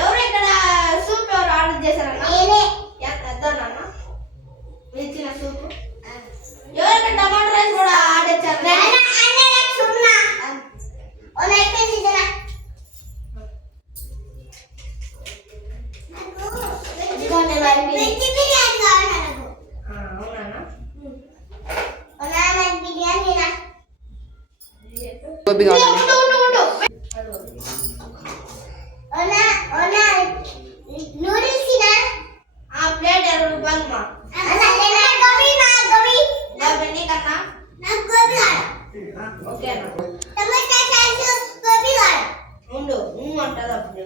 ఎవరు ఇక్కడ సూప్ ఎవరు ఆర్డర్ చేశారన్నా? నేనే. ఎంతన్నా మీరు ఇచ్చిన సూప్? ఎవరు ఇక్కడ టమాటో రైస్ కూడా ఆర్డర్ చేశారు? గోబీ కావాలి. ప్లేట్ 20 రూపాయలు మా ఓకేనా? ఉండు అంటది అప్పుడు.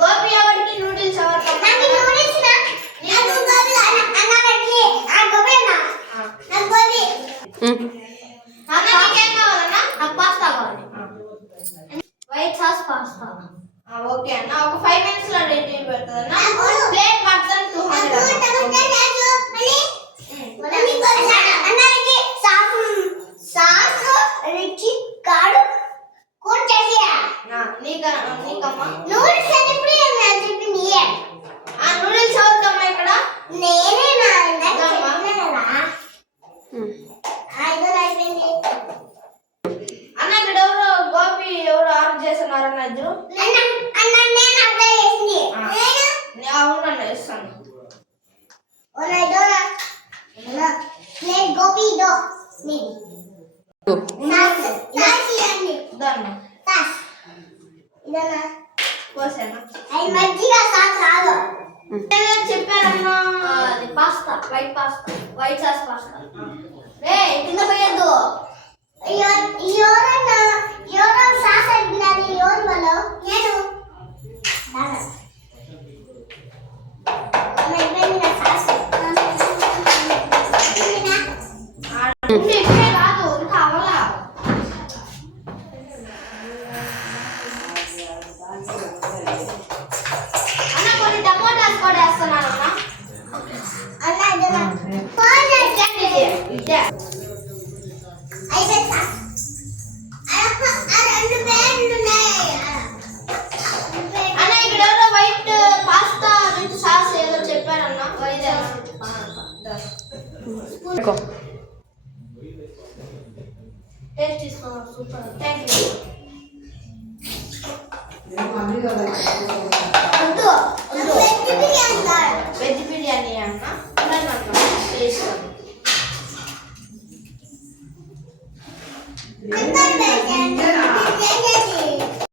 గోబీ ఎవరికి నూడిల్స్ ఎవరికి? నీకేం కావాలన్నా? పాస్తా కావాలి. White sauce pasta. ఓకే అన్న. ఒక 5 minutes లో రెడీ పెడతాదన్న. ప్లేట్ మొత్తం 200. నీకమ్మా నూడిల్స్ ఎవరికమ్మా ఇక్కడ? అన్న ఇక్కడ ఎవరు గోపి ఎవరు ఆర్డర్ చేస్తున్నారన్న ఇద్దరు? అవునన్న ఇస్తాను. చెప్పారన్నా pasta white pasta white sauce pasta. కింద పోయద్దు. సాస్ అడిగినారు. ఎవరు వాళ్ళు? నేను కాదు ఇంకా అవలా. అన్న కొన్ని టమోటాస్ కూడా వేస్తున్నానన్నా. అన్న ఇక్కడ ఎవరో వైట్ పాస్తా విత్ సాస్ ఏదో చెప్పారన్నా. టేస్ట్ తీసుకోవాలి. Super. Thank you. Veg biryani అన్న టేస్ట్.